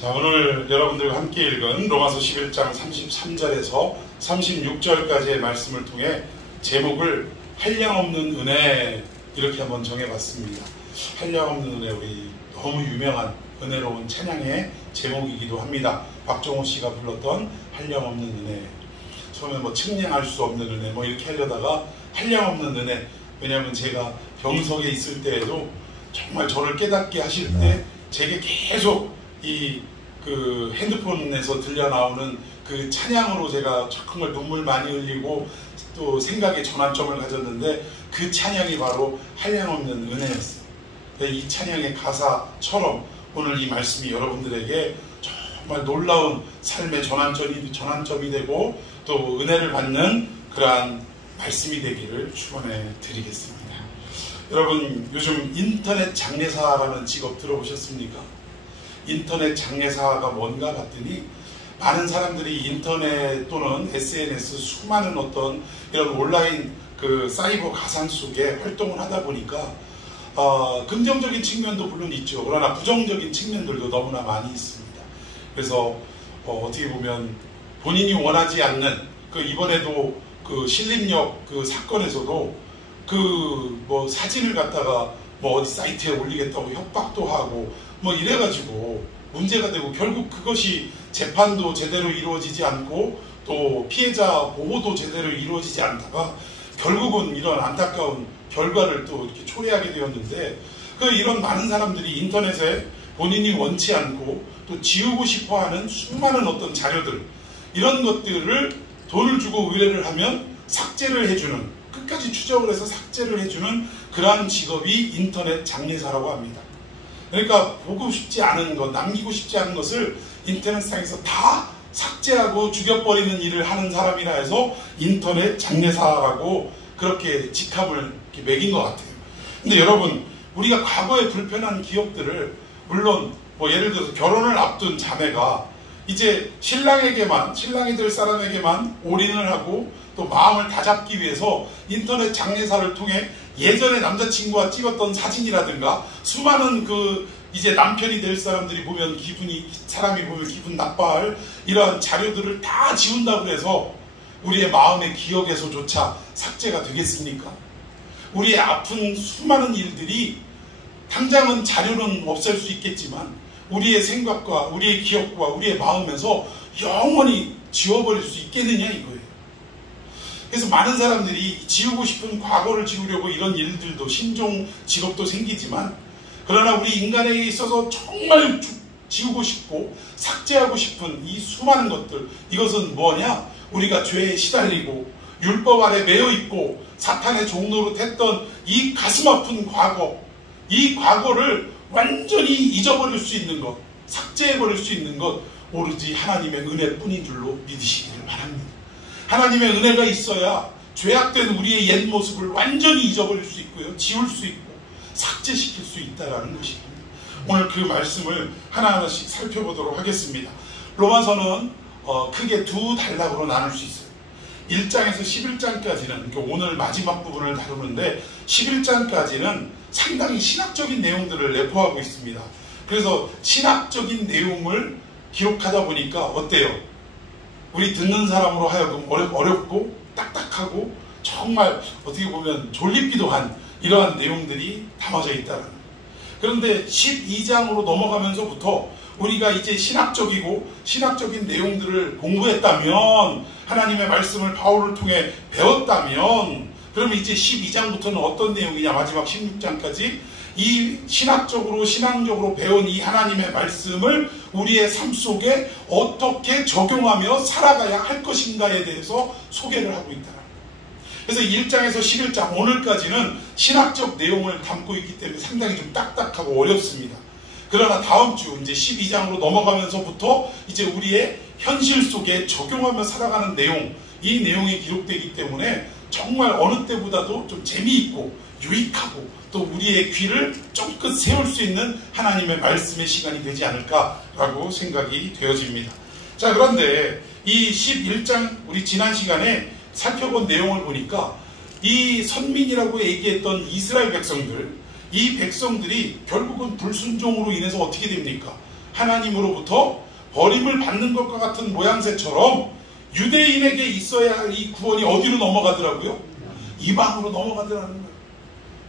자, 오늘 여러분들과 함께 읽은 로마서 11장 33절에서 36절까지의 말씀을 통해 제목을 한량없는 은혜 이렇게 한번 정해봤습니다. 한량없는 은혜, 우리 너무 유명한 은혜로운 찬양의 제목이기도 합니다. 박종호 씨가 불렀던 한량없는 은혜. 처음에 뭐 측량할 수 없는 은혜 뭐 이렇게 하려다가 한량없는 은혜. 왜냐하면 제가 병석에 있을 때에도 정말 저를 깨닫게 하실 때 제게 계속 그 핸드폰에서 들려 나오는 그 찬양으로 제가 정말 눈물 많이 흘리고 또 생각의 전환점을 가졌는데 그 찬양이 바로 한량없는 은혜였어요. 이 찬양의 가사처럼 오늘 이 말씀이 여러분들에게 정말 놀라운 삶의 전환점이 되고 또 은혜를 받는 그러한 말씀이 되기를 축원해 드리겠습니다. 여러분, 요즘 인터넷 장례사라는 직업 들어보셨습니까? 인터넷 장례사가 뭔가 봤더니 많은 사람들이 인터넷 또는 SNS 수많은 어떤 이런 온라인 그 사이버 가상 속에 활동을 하다 보니까 긍정적인 측면도 물론 있죠. 그러나 부정적인 측면들도 너무나 많이 있습니다. 그래서 어떻게 보면 본인이 원하지 않는 그 이번에도 그 신림역 그 사건에서도 그 뭐 사진을 갖다가 뭐 어디 사이트에 올리겠다고 협박도 하고 뭐 이래가지고 문제가 되고 결국 그것이 재판도 제대로 이루어지지 않고 또 피해자 보호도 제대로 이루어지지 않다가 결국은 이런 안타까운 결과를 또 이렇게 초래하게 되었는데 이런 많은 사람들이 인터넷에 본인이 원치 않고 또 지우고 싶어하는 수많은 어떤 자료들 이런 것들을 돈을 주고 의뢰를 하면 삭제를 해주는 끝까지 추적을 해서 삭제를 해주는 그러한 직업이 인터넷 장례사라고 합니다. 그러니까 보고 싶지 않은 것, 남기고 싶지 않은 것을 인터넷상에서 다 삭제하고 죽여버리는 일을 하는 사람이라 해서 인터넷 장례사라고 그렇게 직함을 이렇게 매긴 것 같아요. 근데 여러분, 우리가 과거의 불편한 기억들을 물론 뭐 예를 들어서 결혼을 앞둔 자매가 이제 신랑이 될 사람에게만 올인을 하고 또 마음을 다잡기 위해서 인터넷 장례사를 통해 예전에 남자친구와 찍었던 사진이라든가 수많은 이제 남편이 될 사람들이 보면 사람이 보면 기분 나빠할 이러한 자료들을 다 지운다고 해서 우리의 마음의 기억에서조차 삭제가 되겠습니까? 우리의 아픈 수많은 일들이 당장은 자료는 없앨 수 있겠지만 우리의 생각과 우리의 기억과 우리의 마음에서 영원히 지워버릴 수 있겠느냐 이거예요. 그래서 많은 사람들이 지우고 싶은 과거를 지우려고 이런 일들도 신종 직업도 생기지만 그러나 우리 인간에게 있어서 정말 지우고 싶고 삭제하고 싶은 이 수많은 것들 이것은 뭐냐? 우리가 죄에 시달리고 율법 아래 매여 있고 사탄의 종로로 됐던 이 가슴 아픈 과거 이 과거를 완전히 잊어버릴 수 있는 것 삭제해버릴 수 있는 것 오로지 하나님의 은혜뿐인 줄로 믿으시기를 바랍니다. 하나님의 은혜가 있어야 죄악된 우리의 옛 모습을 완전히 잊어버릴 수 있고요. 지울 수 있고 삭제시킬 수 있다는 것입니다. 오늘 그 말씀을 하나하나씩 살펴보도록 하겠습니다. 로마서는 크게 두 단락으로 나눌 수 있어요. 1장에서 11장까지는 그러니까 오늘 마지막 부분을 다루는데 11장까지는 상당히 신학적인 내용들을 내포하고 있습니다. 그래서 신학적인 내용을 기록하다 보니까 어때요? 우리 듣는 사람으로 하여금 어렵고 딱딱하고 정말 어떻게 보면 졸립기도 한 이러한 내용들이 담아져 있다는 거예요. 그런데 12장으로 넘어가면서부터 우리가 이제 신학적인 내용들을 공부했다면 하나님의 말씀을 바울을 통해 배웠다면 그러면 이제 12장부터는 어떤 내용이냐 마지막 16장까지 이 신앙적으로 배운 이 하나님의 말씀을 우리의 삶 속에 어떻게 적용하며 살아가야 할 것인가에 대해서 소개를 하고 있다. 그래서 1장에서 11장 오늘까지는 신학적 내용을 담고 있기 때문에 상당히 좀 딱딱하고 어렵습니다. 그러나 다음 주 이제 12장으로 넘어가면서부터 이제 우리의 현실 속에 적용하며 살아가는 내용 이 내용이 기록되기 때문에 정말 어느 때보다도 좀 재미있고 유익하고 또 우리의 귀를 쫑긋 세울 수 있는 하나님의 말씀의 시간이 되지 않을까라고 생각이 되어집니다. 자, 그런데 이 11장 우리 지난 시간에 살펴본 내용을 보니까 이 선민이라고 얘기했던 이스라엘 백성들 이 백성들이 결국은 불순종으로 인해서 어떻게 됩니까? 하나님으로부터 버림을 받는 것과 같은 모양새처럼 유대인에게 있어야 할 이 구원이 어디로 넘어가더라고요? 이방으로 넘어가더라는 거예요.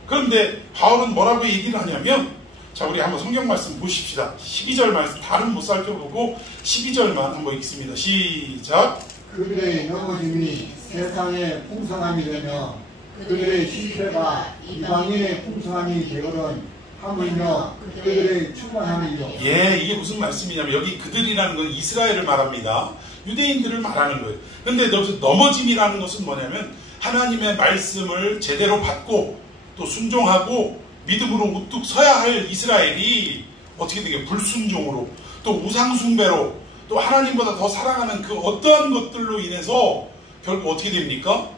그런데 바울은 뭐라고 얘기를 하냐면, 자, 우리 한번 성경 말씀 보십시다. 12절 말씀, 다른 못 살펴보고 12절만 한번 읽습니다. 시작. 그들의 넘어짐이 세상의 풍성함이 되며 그들의 실패가 이방인의 풍성함이 되거든 하물며 그들의 충만함이요. 예, 이게 무슨 말씀이냐면, 여기 그들이라는 건 이스라엘을 말합니다. 유대인들을 말하는 거예요. 근데 여기서 넘어짐이라는 것은 뭐냐면, 하나님의 말씀을 제대로 받고 또 순종하고 믿음으로 우뚝 서야 할 이스라엘이 어떻게 되게 불순종으로 또 우상숭배로 또 하나님보다 더 사랑하는 그 어떠한 것들로 인해서 결국 어떻게 됩니까?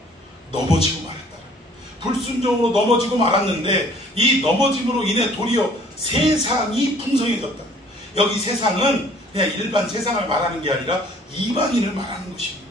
넘어지고 말았다. 불순종으로 넘어지고 말았는데, 이 넘어짐으로 인해 도리어 세상이 풍성해졌다. 여기 세상은 그냥 일반 세상을 말하는 게 아니라 이방인을 말하는 것입니다.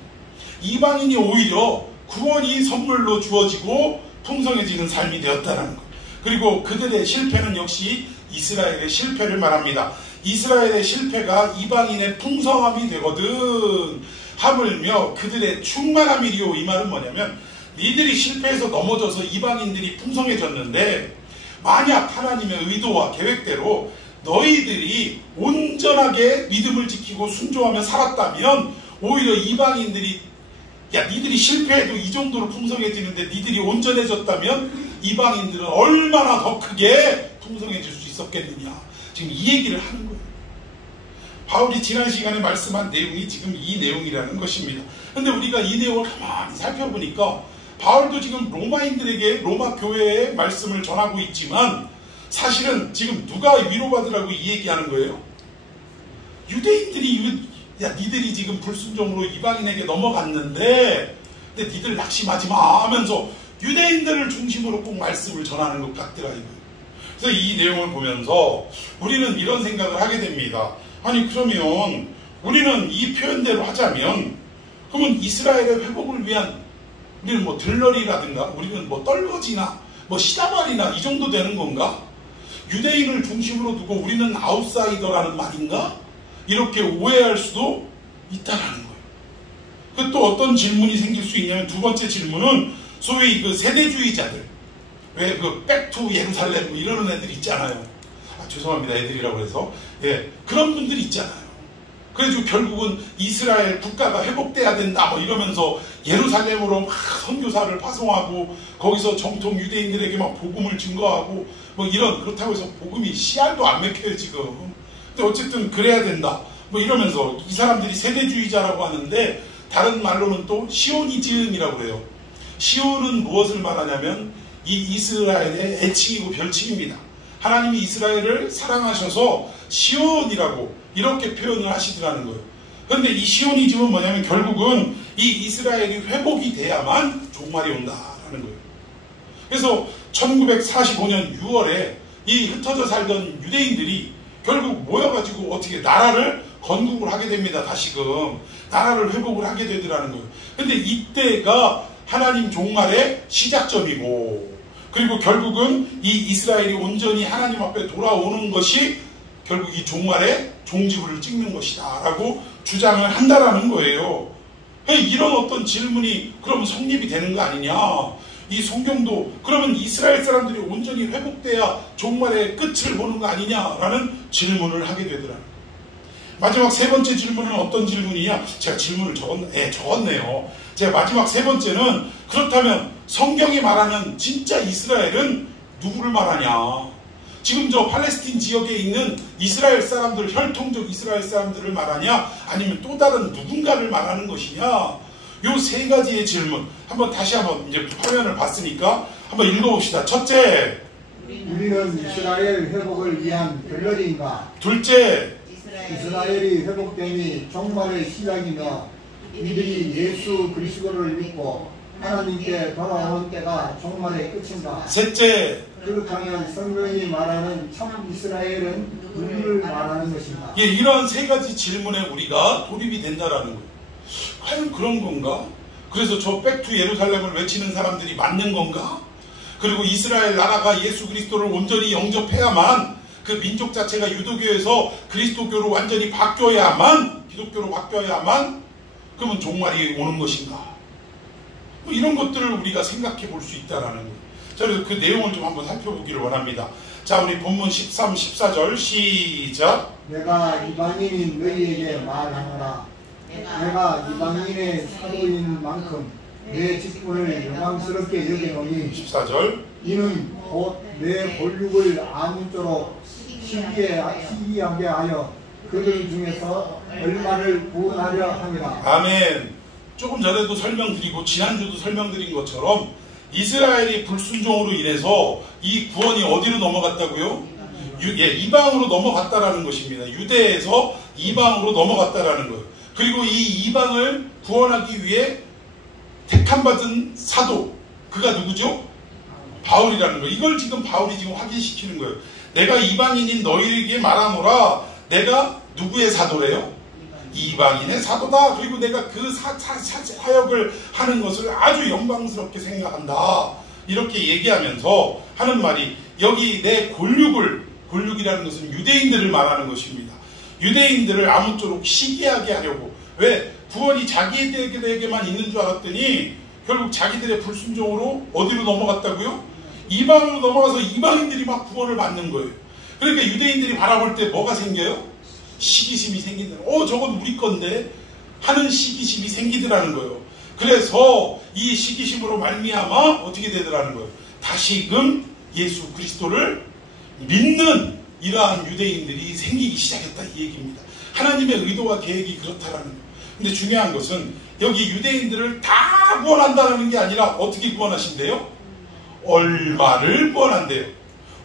이방인이 오히려 구원이 선물로 주어지고 풍성해지는 삶이 되었다는 것. 그리고 그들의 실패는 역시 이스라엘의 실패를 말합니다. 이스라엘의 실패가 이방인의 풍성함이 되거든 하물며 그들의 충만함이리요. 이 말은 뭐냐면, 니들이 실패해서 넘어져서 이방인들이 풍성해졌는데, 만약 하나님의 의도와 계획대로 너희들이 온전하게 믿음을 지키고 순종하며 살았다면 오히려 이방인들이, 야, 니들이 실패해도 이 정도로 풍성해지는데 니들이 온전해졌다면 이방인들은 얼마나 더 크게 풍성해질 수 있었겠느냐. 지금 이 얘기를 하는 거예요. 바울이 지난 시간에 말씀한 내용이 지금 이 내용이라는 것입니다. 근데 우리가 이 내용을 가만히 살펴보니까 바울도 지금 로마인들에게 로마 교회의 말씀을 전하고 있지만, 사실은 지금 누가 위로받으라고 이 얘기하는 거예요? 유대인들이, 야, 니들이 지금 불순종으로 이방인에게 넘어갔는데, 근데 니들 낙심하지 마 하면서 유대인들을 중심으로 꼭 말씀을 전하는 것 같더라 이거예요. 그래서 이 내용을 보면서 우리는 이런 생각을 하게 됩니다. 아니, 그러면 우리는 이 표현대로 하자면, 그러면 이스라엘의 회복을 위한 우리는 뭐 들러리라든가 우리는 뭐 떨거지나 뭐 시다말이나 이 정도 되는 건가? 유대인을 중심으로 두고 우리는 아웃사이더라는 말인가? 이렇게 오해할 수도 있다라는 거예요. 그 또 어떤 질문이 생길 수 있냐면, 두 번째 질문은 소위 그 세대주의자들, 왜 그 백투 예루살렘 이러는 애들 있잖아요. 아, 죄송합니다, 애들이라고 해서. 예, 그런 분들이 있잖아요. 그래서 결국은 이스라엘 국가가 회복돼야 된다 뭐 이러면서 예루살렘으로 막 선교사를 파송하고 거기서 정통 유대인들에게 막 복음을 증거하고 뭐 이런, 그렇다고 해서 복음이 씨알도 안 맥혀요 지금. 근데 어쨌든 그래야 된다 뭐 이러면서 이 사람들이 세대주의자라고 하는데, 다른 말로는 또 시오니즘이라고 해요. 시온은 무엇을 말하냐면 이 이스라엘의 애칭이고 별칭입니다. 하나님이 이스라엘을 사랑하셔서 시온이라고 이렇게 표현을 하시더라는 거예요. 그런데 이 시오니즘은 뭐냐면 결국은 이 이스라엘이 회복이 돼야만 종말이 온다라는 거예요. 그래서 1945년 6월에 이 흩어져 살던 유대인들이 결국 모여가지고 어떻게 나라를 건국을 하게 됩니다. 다시금 나라를 회복을 하게 되더라는 거예요. 근데 이때가 하나님 종말의 시작점이고, 그리고 결국은 이 이스라엘이 온전히 하나님 앞에 돌아오는 것이 결국 이 종말의 종지부를 찍는 것이다 라고 주장을 한다라는 거예요. 이런 어떤 질문이 그럼 성립이 되는 거 아니냐, 이 성경도 그러면 이스라엘 사람들이 온전히 회복돼야 종말의 끝을 보는 거 아니냐라는 질문을 하게 되더라고요. 마지막 세 번째 질문은 어떤 질문이냐, 제가 질문을 적었네요. 제가 마지막 세 번째는, 그렇다면 성경이 말하는 진짜 이스라엘은 누구를 말하냐, 지금 저 팔레스틴 지역에 있는 이스라엘 사람들, 혈통적 이스라엘 사람들을 말하냐, 아니면 또 다른 누군가를 말하는 것이냐, 요 세 가지의 질문 한번 다시 한번 이제 화면을 봤으니까 한번 읽어봅시다. 첫째, 우리는 이스라엘 회복을 위한 별놀이인가? 둘째, 이스라엘이 회복됨이 종말의 시작이며 이들이 예수 그리스도를 믿고 하나님께 돌아오는 때가 종말의 끝인가? 셋째, 그렇다면 성경이 말하는 참 이스라엘은 누구를 말하는 것인가? 예, 이런 세 가지 질문에 우리가 돌입이 된다라는 거예요. 과연 그런 건가? 그래서 저 백투 예루살렘을 외치는 사람들이 맞는 건가? 그리고 이스라엘 나라가 예수 그리스도를 온전히 영접해야만 그 그 민족 자체가 유도교에서 그리스도교로 완전히 바뀌어야만, 기독교로 바뀌어야만 그러면 종말이 오는 것인가? 뭐 이런 것들을 우리가 생각해 볼 수 있다라는 거예요. 자, 그래서 그 내용을 좀 한번 살펴보기를 원합니다. 자, 우리 본문 13, 14절 시작. 내가 이방인인 너희에게 말하노라. 내가 이방인의 사도인 만큼 내 직분을 영광스럽게 여기노니 14절. 이는 곧 내 본육을 아무쪼록 희귀하게 하여 그들 중에서 얼마를 구원하려 함이라. 아멘. 조금 전에도 설명드리고 지난주도 설명드린 것처럼 이스라엘이 불순종으로 인해서 이 구원이 어디로 넘어갔다고요? 이방으로 넘어갔다라는 것입니다. 유대에서 이방으로 넘어갔다라는 거예요. 그리고 이 이방을 구원하기 위해 택함받은 사도, 그가 누구죠? 바울이라는 거예요. 이걸 지금 바울이 지금 확인시키는 거예요. 내가 이방인인 너희에게 말하노라. 내가 누구의 사도래요? 이방인의 사도다. 그리고 내가 그 사역을 하는 것을 아주 영광스럽게 생각한다. 이렇게 얘기하면서 하는 말이, 여기 내 골육이라는 것은 유대인들을 말하는 것입니다. 유대인들을 아무쪼록 시기하게 하려고. 왜? 구원이 자기들에게만 있는 줄 알았더니 결국 자기들의 불순종으로 어디로 넘어갔다고요? 이방으로 넘어가서 이방인들이 막 구원을 받는 거예요. 그러니까 유대인들이 바라볼 때 뭐가 생겨요? 시기심이 생긴다. 저건 우리 건데 하는 시기심이 생기더라는 거예요. 그래서 이 시기심으로 말미암아 어떻게 되더라는 거예요? 다시금 예수 그리스도를 믿는 이러한 유대인들이 생기기 시작했다, 이 얘기입니다. 하나님의 의도와 계획이 그렇다라는 거예요. 근데 중요한 것은 여기 유대인들을 다 구원한다는 게 아니라 어떻게 구원하신대요? 얼마를 구원한대요.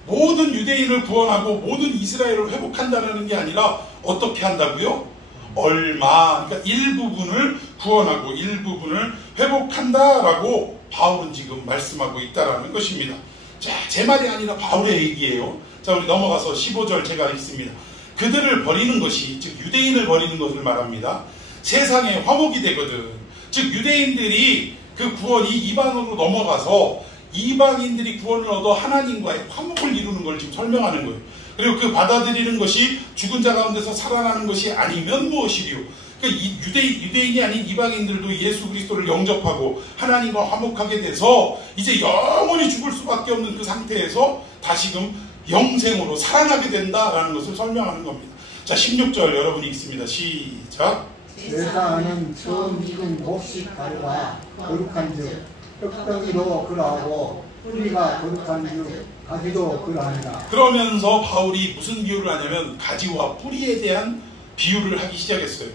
모든 유대인을 구원하고 모든 이스라엘을 회복한다는 게 아니라 어떻게 한다고요? 얼마, 그러니까 일부분을 구원하고 일부분을 회복한다라고 바울은 지금 말씀하고 있다라는 것입니다. 자, 제 말이 아니라 바울의 얘기예요. 자, 우리 넘어가서 15절 제가 읽습니다. 그들을 버리는 것이, 즉 유대인을 버리는 것을 말합니다. 세상에 화목이 되거든. 즉 유대인들이 그 구원이 이방으로 넘어가서 이방인들이 구원을 얻어 하나님과의 화목을 이루는 걸 지금 설명하는 거예요. 그리고 그 받아들이는 것이 죽은 자 가운데서 살아나는 것이 아니면 무엇이리요? 그러니까 유대인이 아닌 이방인들도 예수 그리스도를 영접하고 하나님과 화목하게 돼서 이제 영원히 죽을 수밖에 없는 그 상태에서 다시금 영생으로 살아나게 된다라는 것을 설명하는 겁니다. 자, 16절 여러분이 읽습니다. 시작. 제사는 처음 익은 곡식 가루가 거룩한 즉 떡덩이도 그러하고 뿌리가 거룩한 즉 가지도 그러하니라. 그러면서 바울이 무슨 비유를 하냐면 가지와 뿌리에 대한 비유를 하기 시작했어요.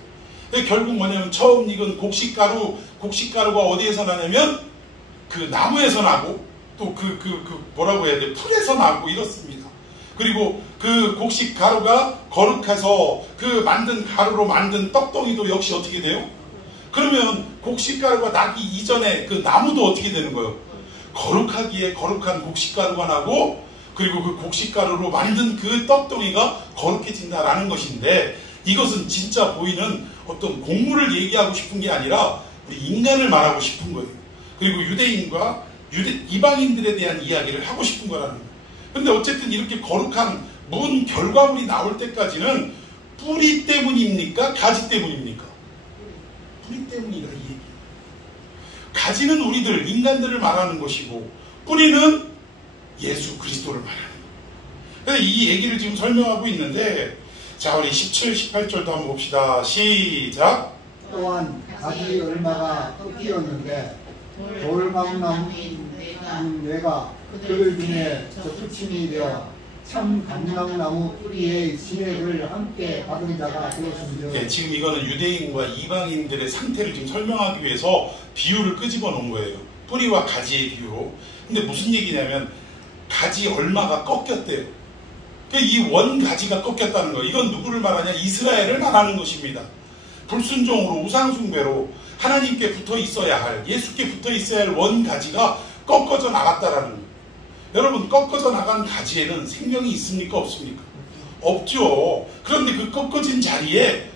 결국 뭐냐면 처음 익은 곡식가루가 어디에서 나냐면 그 나무에서 나고 또 뭐라고 해야 돼? 풀에서 나고 이렇습니다. 그리고 그 곡식가루가 거룩해서 그 만든 가루로 만든 떡덩이도 역시 어떻게 돼요? 그러면 곡식가루가 나기 이전에 그 나무도 어떻게 되는 거예요? 거룩하기에 거룩한 곡식가루가 나고 그리고 그 곡식가루로 만든 그 떡덩이가 거룩해진다라는 것인데, 이것은 진짜 보이는 어떤 곡물을 얘기하고 싶은 게 아니라 우리 인간을 말하고 싶은 거예요. 그리고 유대인과 이방인들에 대한 이야기를 하고 싶은 거라는 거예요. 근데 어쨌든 이렇게 거룩한 문 결과물이 나올 때까지는 뿌리 때문입니까? 가지 때문입니까? 뿌리 때문이라 이 얘기. 가지는 우리들 인간들을 말하는 것이고 뿌리는 예수 그리스도를 말하는 거예요. 그래서 이 얘기를 지금 설명하고 있는데, 자, 우리 17, 18절도 한번 봅시다. 시작. 또한 가지 얼마가 꺾이었는데 돌감나무인 내가 그들 중에 적부침이 되어 참 감람나무 뿌리의 진액을 함께 받은 자가 되었습니다. 네, 지금 이거는 유대인과 이방인들의 상태를 지금 설명하기 위해서 비유를 끄집어 놓은 거예요. 뿌리와 가지의 비유로. 근데 무슨 얘기냐면 가지 얼마가 꺾였대요. 이 원가지가 꺾였다는 거예요. 이건 누구를 말하냐? 이스라엘을 말하는 것입니다. 불순종으로 우상숭배로 하나님께 붙어 있어야 할, 예수께 붙어 있어야 할 원가지가 꺾어져 나갔다라는 거예요. 여러분, 꺾어져 나간 가지에는 생명이 있습니까? 없습니까? 없죠. 그런데 그 꺾어진 자리에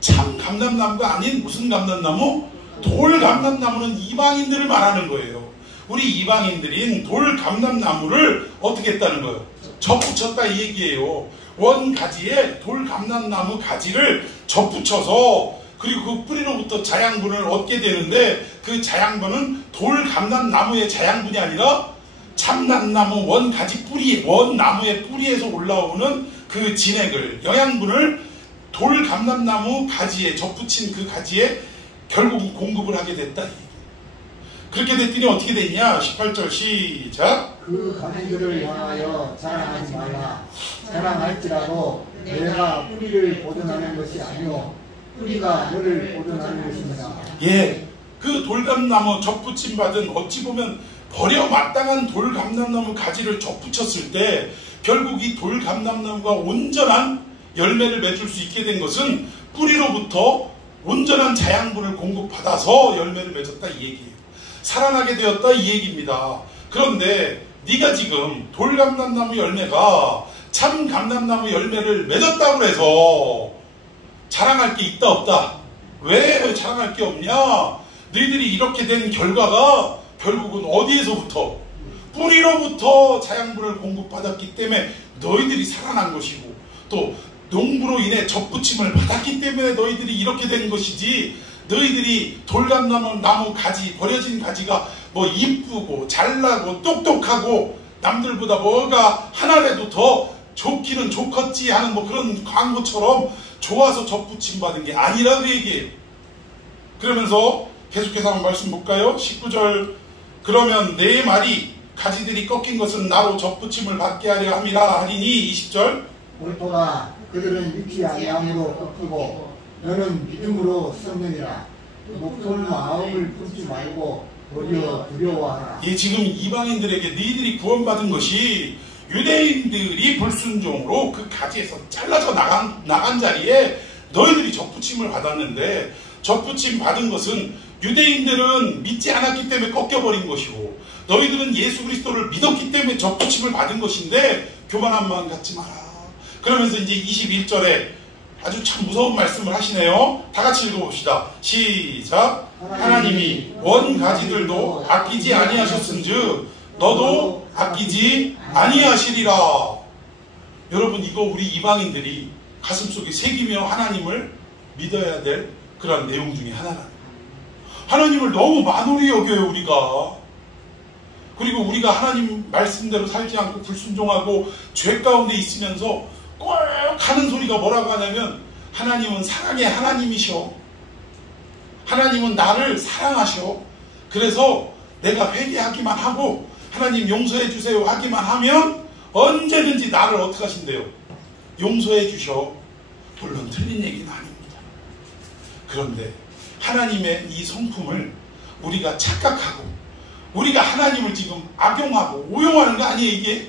참 감람나무가 아닌 무슨 감람나무? 돌 감람나무는 이방인들을 말하는 거예요. 우리 이방인들인 돌 감람나무를 어떻게 했다는 거예요? 접붙였다 이 얘기예요. 원 가지에 돌감람나무 가지를 접붙여서 그리고 그 뿌리로부터 자양분을 얻게 되는데 그 자양분은 돌감람나무의 자양분이 아니라 참남나무 원가지 뿌리, 원나무의 뿌리에서 올라오는 그 진액을, 영양분을 돌감람나무 가지에 접붙인 그 가지에 결국 공급을 하게 됐다. 그렇게 됐더니 어떻게 됐냐? 18절 시작. 그 가지들을 향하여 자랑하지 말라. 자랑할지라도 내가 뿌리를 보존하는 것이 아니오 뿌리가 너를 보존하는 것입니다. 예, 그 돌감나무 접붙임 받은 어찌 보면 버려 마땅한 돌감람나무 가지를 접붙였을 때 결국 이 돌감람나무가 온전한 열매를 맺을 수 있게 된 것은 뿌리로부터 온전한 자양분을 공급받아서 열매를 맺었다 이 얘기예요. 살아나게 되었다 이 얘기입니다. 그런데 네가 지금 돌감람나무 열매가 참감람나무 열매를 맺었다고 해서 자랑할 게 있다 없다? 왜 자랑할 게 없냐? 너희들이 이렇게 된 결과가 결국은 어디에서부터? 뿌리로부터 자양분을 공급받았기 때문에 너희들이 살아난 것이고 또 농부로 인해 접붙임을 받았기 때문에 너희들이 이렇게 된 것이지 너희들이 돌감나무 가지, 버려진 가지가 뭐 이쁘고 잘나고 똑똑하고 남들보다 뭐가 하나라도 더 좋기는 좋겠지 하는 뭐 그런 광고처럼 좋아서 접붙임 받은 게 아니라 그 얘기예요. 그러면서 계속해서 한번 말씀 볼까요? 19절. 그러면 내 말이 가지들이 꺾인 것은 나로 접붙임을 받게 하려 함이라 하리니 20절. 옳도다. 그들은 믿지 아니함으로 꺾이고 너는 믿음으로 섰느니라. 목돈 마음을 품지 말고 도리어 두려워하라. 예, 지금 이방인들에게 너희들이 구원받은 것이 유대인들이 불순종으로 그 가지에서 잘라져 나간 자리에 너희들이 접붙임을 받았는데 접붙임 받은 것은 유대인들은 믿지 않았기 때문에 꺾여버린 것이고 너희들은 예수 그리스도를 믿었기 때문에 접붙임을 받은 것인데 교만한 마음 갖지 마라. 그러면서 이제 21절에 아주 참 무서운 말씀을 하시네요. 다 같이 읽어봅시다. 시작. 하나님이 원 가지들도 아끼지 아니하셨은즉 너도 아끼지 아니하시리라. 여러분 이거 우리 이방인들이 가슴속에 새기며 하나님을 믿어야 될 그런 내용 중에 하나라. 하나님을 너무 만홀히 여겨요 우리가. 그리고 우리가 하나님 말씀대로 살지 않고 불순종하고 죄 가운데 있으면서 꼭 하는 소리가 뭐라고 하냐면 하나님은 사랑의 하나님이셔. 하나님은 나를 사랑하셔. 그래서 내가 회개하기만 하고 하나님 용서해 주세요 하기만 하면 언제든지 나를 어떻게 하신대요? 용서해 주셔. 물론 틀린 얘기는 아닙니다. 그런데 하나님의 이 성품을 우리가 착각하고 우리가 하나님을 지금 악용하고 오용하는 거 아니에요 이게?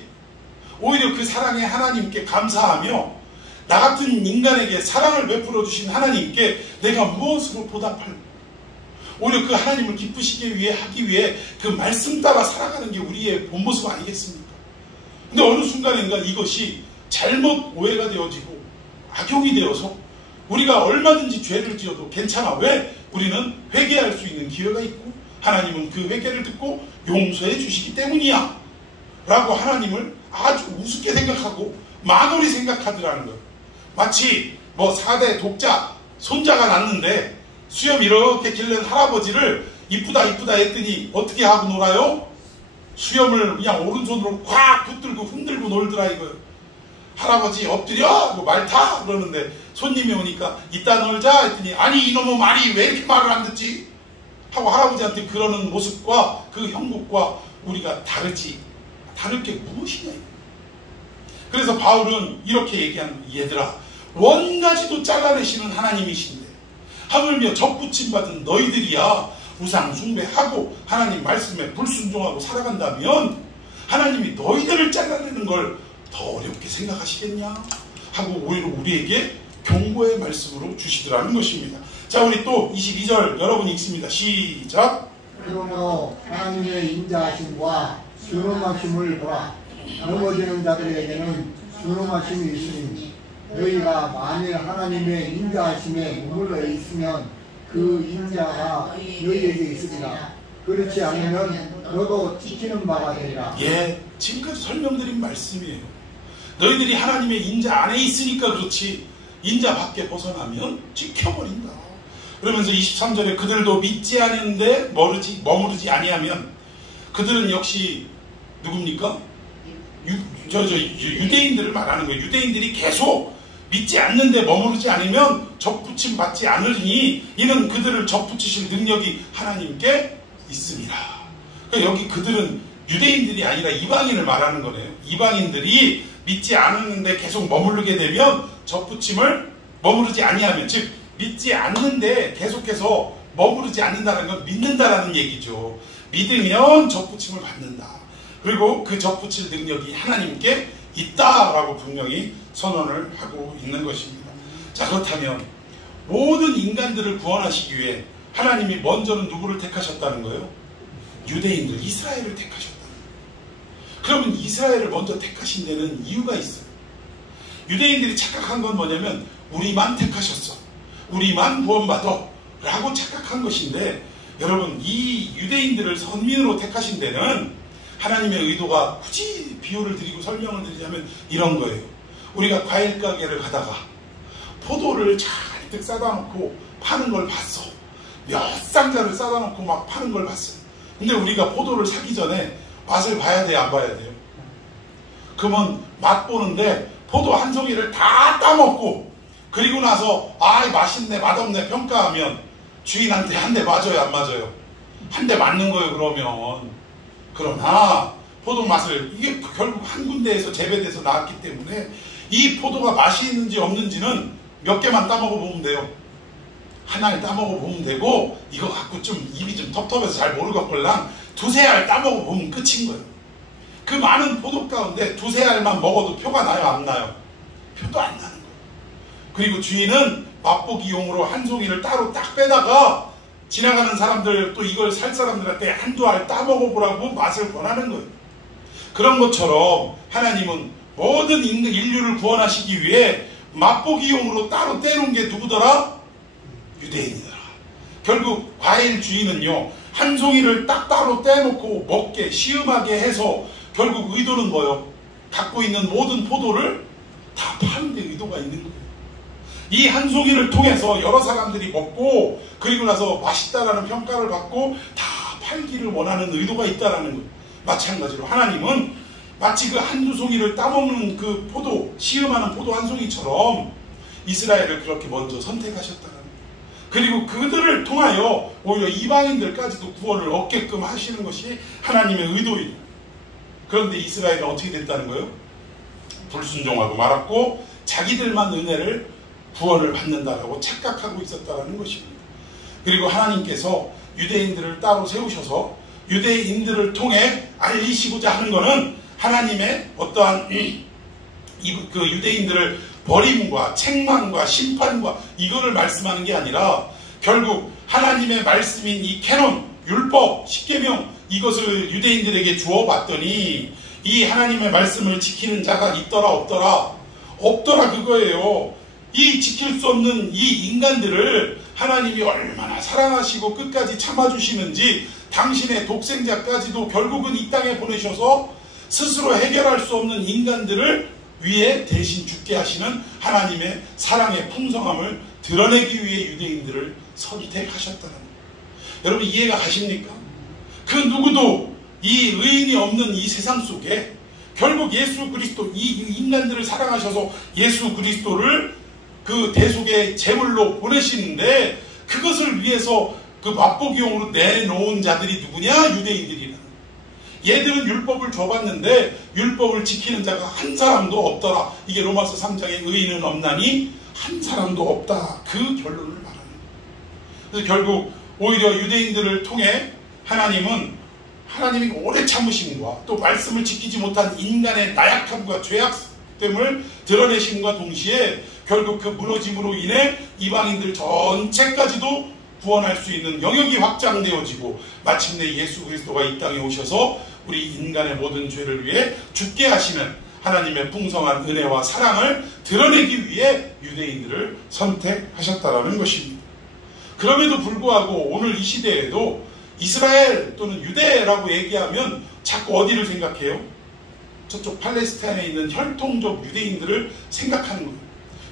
오히려 그 사랑의 하나님께 감사하며 나 같은 인간에게 사랑을 베풀어 주신 하나님께 내가 무엇으로 보답할까? 오히려 그 하나님을 기쁘시게 위해 하기 위해 그 말씀 따라 살아가는 게 우리의 본 모습 아니겠습니까? 근데 어느 순간인가 이것이 잘못 오해가 되어지고 악용이 되어서 우리가 얼마든지 죄를 지어도 괜찮아. 왜? 우리는 회개할 수 있는 기회가 있고 하나님은 그 회개를 듣고 용서해 주시기 때문이야 라고 하나님을 아주 우습게 생각하고 만홀히 생각하더라는 거예요. 마치 뭐 4대 독자 손자가 낳는데 수염 이렇게 길른 할아버지를 이쁘다 이쁘다 했더니 어떻게 하고 놀아요? 수염을 그냥 오른손으로 콱 붙들고 흔들고 놀더라 이거예요. 할아버지 엎드려 말 타 그러는데 손님이 오니까 이따 놀자 했더니 아니 이놈의 말이 왜 이렇게 말을 안 듣지? 하고 할아버지한테 그러는 모습과 그 형국과 우리가 다르지. 다를 게 무엇이냐. 그래서 바울은 이렇게 얘기하는 거예요. 얘들아 원가지도 잘라내시는 하나님이신데 하물며 접붙임 받은 너희들이야 우상 숭배하고 하나님 말씀에 불순종하고 살아간다면 하나님이 너희들을 잘라내는 걸 더 어렵게 생각하시겠냐 하고 오히려 우리에게 경고의 말씀으로 주시더라는 것입니다. 자 우리 또 22절 여러분 읽습니다. 시작. 그러므로 하나님의 인자하심과 순응하심을 보라. 넘어지는 자들에게는 순응하심이 있으니 너희가 만일 하나님의 인자하심에 머물러 있으면 그 인자가 너희에게 있으리라. 그렇지 않으면 너도 지키는 바가 되리라. 예, 지금까지 설명드린 말씀이에요. 너희들이 하나님의 인자 안에 있으니까 그렇지 인자 밖에 벗어나면 찍혀버린다. 그러면서 23절에 그들도 믿지 않는데 머무르지 아니하면 그들은 역시 누굽니까? 유대인들을 말하는 거예요. 유대인들이 계속 믿지 않는데 머무르지 않으면 접붙임 받지 않으니 이는 그들을 접붙이실 능력이 하나님께 있습니다. 그러니까 여기 그들은 유대인들이 아니라 이방인을 말하는 거네요. 이방인들이 믿지 않았는데 계속 머무르게 되면 접붙임을 머무르지 아니하면, 즉 믿지 않는데 계속해서 머무르지 않는다는 건 믿는다라는 얘기죠. 믿으면 접붙임을 받는다. 그리고 그 접붙일 능력이 하나님께 있다라고 분명히 선언을 하고 있는 것입니다. 자, 그렇다면 모든 인간들을 구원하시기 위해 하나님이 먼저는 누구를 택하셨다는 거예요? 유대인들, 이스라엘을 택하셨다는 거예요. 그러면 이스라엘을 먼저 택하신 데는 이유가 있어요. 유대인들이 착각한 건 뭐냐면 우리만 택하셨어, 우리만 구원받아 라고 착각한 것인데, 여러분 이 유대인들을 선민으로 택하신 데는 하나님의 의도가, 굳이 비유를 드리고 설명을 드리자면 이런 거예요. 우리가 과일 가게를 가다가 포도를 잔뜩 싸다 놓고 파는 걸 봤어. 몇 상자를 싸다 놓고 막 파는 걸 봤어요. 근데 우리가 포도를 사기 전에 맛을 봐야 돼요, 안 봐야 돼요? 그러면 맛 보는데 포도 한 송이를 다 따먹고 그리고 나서 아 맛있네 맛없네 평가하면 주인한테 한 대 맞아요, 안 맞아요? 한 대 맞는 거예요. 그러나 포도 맛을, 이게 결국 한 군데에서 재배돼서 나왔기 때문에 이 포도가 맛이 있는지 없는지는 몇 개만 따먹어 보면 돼요. 하나를 따먹어 보면 되고, 이거 갖고 좀 입이 좀 텁텁해서 잘 모르겠걸랑 두세 알 따먹어 보면 끝인 거예요. 그 많은 포도 가운데 두세 알만 먹어도 표가 나요, 안 나요? 표도 안 나는 거예요. 그리고 주인은 맛보기용으로 한 송이를 따로 딱 빼다가 지나가는 사람들, 또 이걸 살 사람들한테 한두 알 따먹어 보라고 맛을 권하는 거예요. 그런 것처럼 하나님은 모든 인류를 구원하시기 위해 맛보기용으로 따로 떼놓은 게 누구더라? 유대인이더라. 결국 과일 주인은요, 한 송이를 딱 따로 떼놓고 먹게 시음하게 해서 결국 의도는 뭐예요? 갖고 있는 모든 포도를 다 파는 데 의도가 있는 거예요. 이 한 송이를 통해서 여러 사람들이 먹고 그리고 나서 맛있다라는 평가를 받고 다 팔기를 원하는 의도가 있다라는 거예요. 마찬가지로 하나님은 마치 그 한두 송이를 따먹는 그 포도, 시음하는 포도 한 송이처럼 이스라엘을 그렇게 먼저 선택하셨다는 거예요. 그리고 그들을 통하여 오히려 이방인들까지도 구원을 얻게끔 하시는 것이 하나님의 의도예요. 그런데 이스라엘은 어떻게 됐다는 거예요? 불순종하고 말았고 자기들만 은혜를, 구원을 받는다라고 착각하고 있었다는 것입니다. 그리고 하나님께서 유대인들을 따로 세우셔서 유대인들을 통해 알리시고자 하는 것은 하나님의 어떠한 그 유대인들을 버림과 책망과 심판과 이거를 말씀하는 게 아니라 결국 하나님의 말씀인 이 캐논, 율법, 십계명 이것을 유대인들에게 주어봤더니 이 하나님의 말씀을 지키는 자가 있더라 없더라? 없더라 그거예요. 이 지킬 수 없는 이 인간들을 하나님이 얼마나 사랑하시고 끝까지 참아주시는지 당신의 독생자까지도 결국은 이 땅에 보내셔서 스스로 해결할 수 없는 인간들을 위해 대신 죽게 하시는 하나님의 사랑의 풍성함을 드러내기 위해 유대인들을 선택하셨다는 거예요. 여러분 이해가 가십니까? 그 누구도 이 의인이 없는 이 세상 속에 결국 예수 그리스도, 이 인간들을 사랑하셔서 예수 그리스도를 그 대속의 제물로 보내시는데 그것을 위해서 그 맛보기용으로 내놓은 자들이 누구냐? 유대인들이라는 거예요. 얘들은 율법을 줘봤는데 율법을 지키는 자가 한 사람도 없더라. 이게 로마서 3장의 의인은 없나니 한 사람도 없다. 그 결론을 말하는 거예요. 그래서 결국 오히려 유대인들을 통해 하나님이 오래 참으심과 또 말씀을 지키지 못한 인간의 나약함과 죄악됨을 드러내심과 동시에 결국 그 무너짐으로 인해 이방인들 전체까지도 구원할 수 있는 영역이 확장되어지고 마침내 예수 그리스도가 이 땅에 오셔서 우리 인간의 모든 죄를 위해 죽게 하시는 하나님의 풍성한 은혜와 사랑을 드러내기 위해 유대인들을 선택하셨다라는 것입니다. 그럼에도 불구하고 오늘 이 시대에도 이스라엘 또는 유대라고 얘기하면 자꾸 어디를 생각해요? 저쪽 팔레스타인에 있는 혈통적 유대인들을 생각하는 거예요.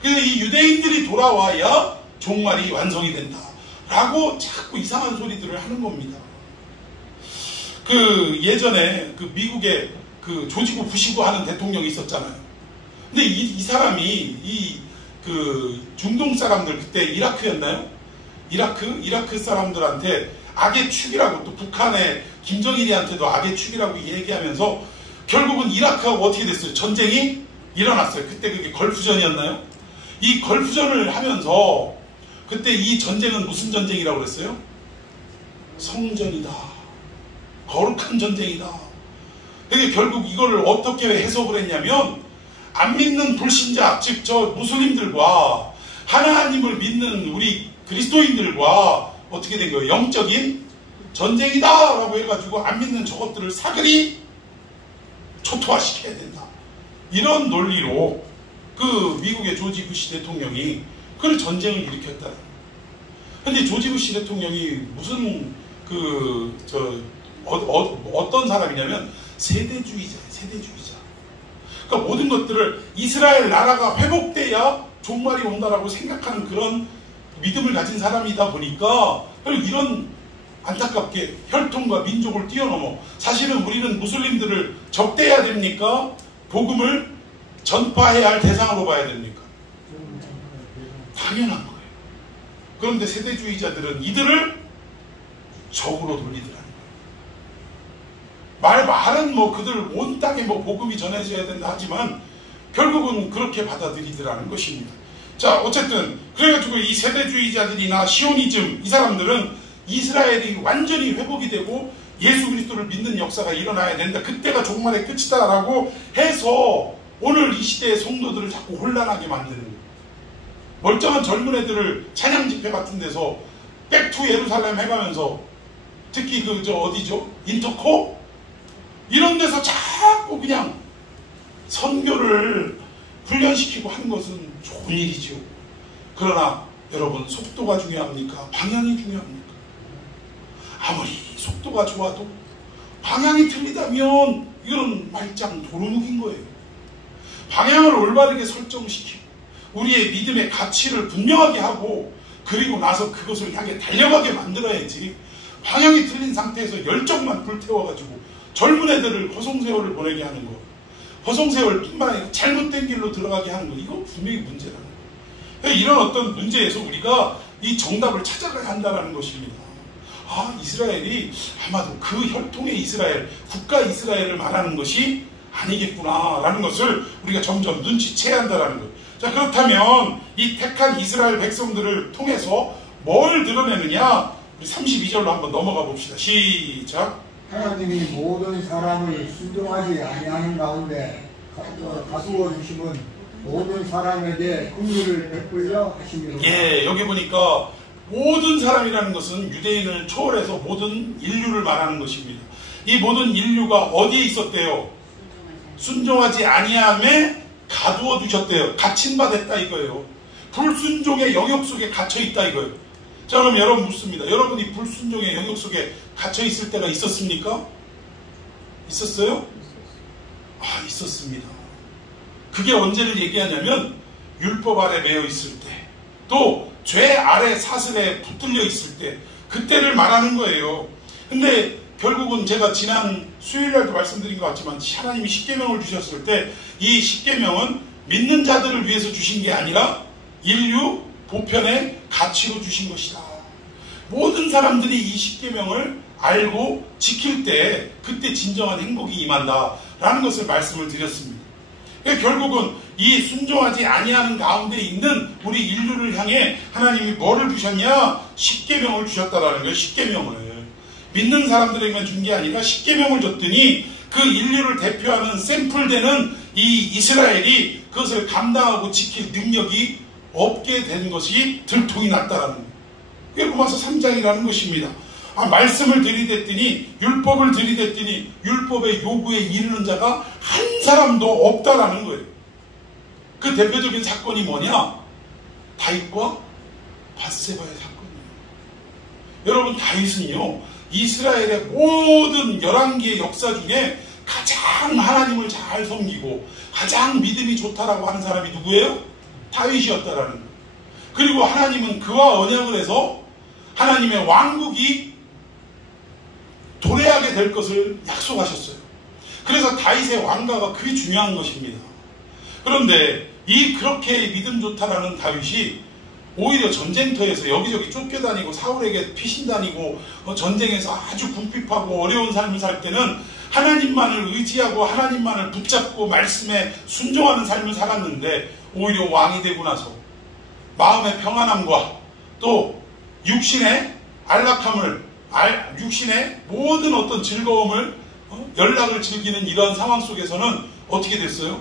그래서 이 유대인들이 돌아와야 종말이 완성이 된다 라고 자꾸 이상한 소리들을 하는 겁니다. 그 예전에 그 미국에 그 조지고 부시고 하는 대통령이 있었잖아요. 근데 이 사람이 그 중동 사람들, 그때 이라크였나요? 이라크 사람들한테 악의 축이라고, 또 북한의 김정일이한테도 악의 축이라고 얘기하면서 결국은 이라크하고 어떻게 됐어요? 전쟁이 일어났어요. 그때 그게 걸프전이었나요? 이 걸프전을 하면서 그때 이 전쟁은 무슨 전쟁이라고 그랬어요? 성전이다. 거룩한 전쟁이다. 그게 결국 이거를 어떻게 해석을 했냐면, 안 믿는 불신자, 즉 저 무슬림들과 하나님을 믿는 우리 그리스도인들과 어떻게 된 거예요? 영적인 전쟁이다 라고 해가지고 안 믿는 저것들을 사그리 초토화시켜야 된다. 이런 논리로 그 미국의 조지 부시 대통령이 그 전쟁을 일으켰다. 근데 조지 부시 대통령이 무슨 어떤 사람이냐면 세대주의자예요. 세대주의자. 그러니까 모든 것들을 이스라엘 나라가 회복돼야 종말이 온다라고 생각하는 그런 믿음을 가진 사람이다 보니까 이런 안타깝게 혈통과 민족을 뛰어넘어, 사실은 우리는 무슬림들을 적대해야 됩니까? 복음을 전파해야 할 대상으로 봐야 됩니까? 당연한 거예요. 그런데 세대주의자들은 이들을 적으로 돌리더라는 거예요. 말은 뭐 그들 온 땅에 뭐 복음이 전해져야 된다 하지만 결국은 그렇게 받아들이더라는 것입니다. 자, 어쨌든 그래가지고 이 세대주의자들이나 시오니즘, 이 사람들은 이스라엘이 완전히 회복이 되고 예수 그리스도를 믿는 역사가 일어나야 된다, 그때가 종말의 끝이다 라고 해서 오늘 이 시대의 성도들을 자꾸 혼란하게 만드는 거예요. 멀쩡한 젊은 애들을 찬양 집회 같은 데서 백투 예루살렘 해가면서, 특히 어디죠? 인터코? 이런 데서 자꾸 그냥 선교를 훈련시키고 하는 것은 좋은 일이죠. 그러나 여러분, 속도가 중요합니까? 방향이 중요합니까? 아무리 속도가 좋아도 방향이 틀리다면 이건 말짱 도루묵인 거예요. 방향을 올바르게 설정시키고 우리의 믿음의 가치를 분명하게 하고 그리고 나서 그것을 향해 달려가게 만들어야지, 방향이 틀린 상태에서 열정만 불태워가지고 젊은 애들을 허송세월을 보내게 하는 거, 허송세월뿐만 아니라 잘못된 길로 들어가게 하는 거, 이거 분명히 문제라는 거예요. 이런 어떤 문제에서 우리가 이 정답을 찾아가야 한다는 것입니다. 이스라엘이 아마도 그 혈통의 이스라엘, 국가 이스라엘을 말하는 것이 아니겠구나 라는 것을 우리가 점점 눈치채야 한다는 거예요. 자, 그렇다면 이 택한 이스라엘 백성들을 통해서 뭘 드러내느냐, 우리 32절로 한번 넘어가 봅시다. 시작. 하나님이 모든 사람을 순종하지 아니하는 가운데 가두어 주심은 모든 사람에게 긍휼을 베풀려 하심이로다. 예, 여기 보니까 모든 사람이라는 것은 유대인을 초월해서 모든 인류를 말하는 것입니다. 이 모든 인류가 어디에 있었대요? 순종하지 아니함에 가두어 두셨대요. 갇힌 바 됐다 이거예요. 불순종의 영역 속에 갇혀 있다 이거예요. 자, 그럼 여러분 묻습니다. 여러분이 불순종의 영역 속에 갇혀 있을 때가 있었습니까? 있었어요? 있었습니다. 그게 언제를 얘기하냐면 율법 아래 매여 있을 때, 또 죄 아래 사슬에 붙들려 있을 때, 그때를 말하는 거예요. 근데 결국은 제가 지난 수요일날도 말씀드린 것 같지만 하나님이 십계명을 주셨을 때 이 십계명은 믿는 자들을 위해서 주신 게 아니라 인류 보편의 가치로 주신 것이다. 모든 사람들이 이 십계명을 알고 지킬 때 그때 진정한 행복이 임한다 라는 것을 말씀을 드렸습니다. 그러니까 결국은 이 순종하지 아니하는 가운데 있는 우리 인류를 향해 하나님이 뭐를 주셨냐? 십계명을 주셨다라는 거예요. 십계명을 믿는 사람들에게만 준 게 아니라 십계명을 줬더니 그 인류를 대표하는 샘플되는 이 이스라엘이 그것을 감당하고 지킬 능력이 없게 된 것이 들통이 났다라는 거예요. 그게 로마서 3장이라는 것입니다. 말씀을 들이댔더니, 율법을 들이댔더니 율법의 요구에 이르는 자가 한 사람도 없다라는 거예요. 그 대표적인 사건이 뭐냐? 다윗과 밧세바의 사건이에요. 여러분, 다윗은요 이스라엘의 모든 11개의 역사 중에 가장 하나님을 잘 섬기고 가장 믿음이 좋다라고 하는 사람이 누구예요? 다윗이었다라는 거예요. 그리고 하나님은 그와 언약을 해서 하나님의 왕국이 도래하게 될 것을 약속하셨어요. 그래서 다윗의 왕가가 그게 중요한 것입니다. 그런데 이 그렇게 믿음 좋다라는 다윗이 오히려 전쟁터에서 여기저기 쫓겨다니고 사울에게 피신다니고 전쟁에서 아주 궁핍하고 어려운 삶을 살 때는 하나님만을 의지하고 하나님만을 붙잡고 말씀에 순종하는 삶을 살았는데, 오히려 왕이 되고 나서 마음의 평안함과 또 육신의 안락함을, 육신의 모든 어떤 즐거움을, 연락을 즐기는 이러한 상황 속에서는 어떻게 됐어요?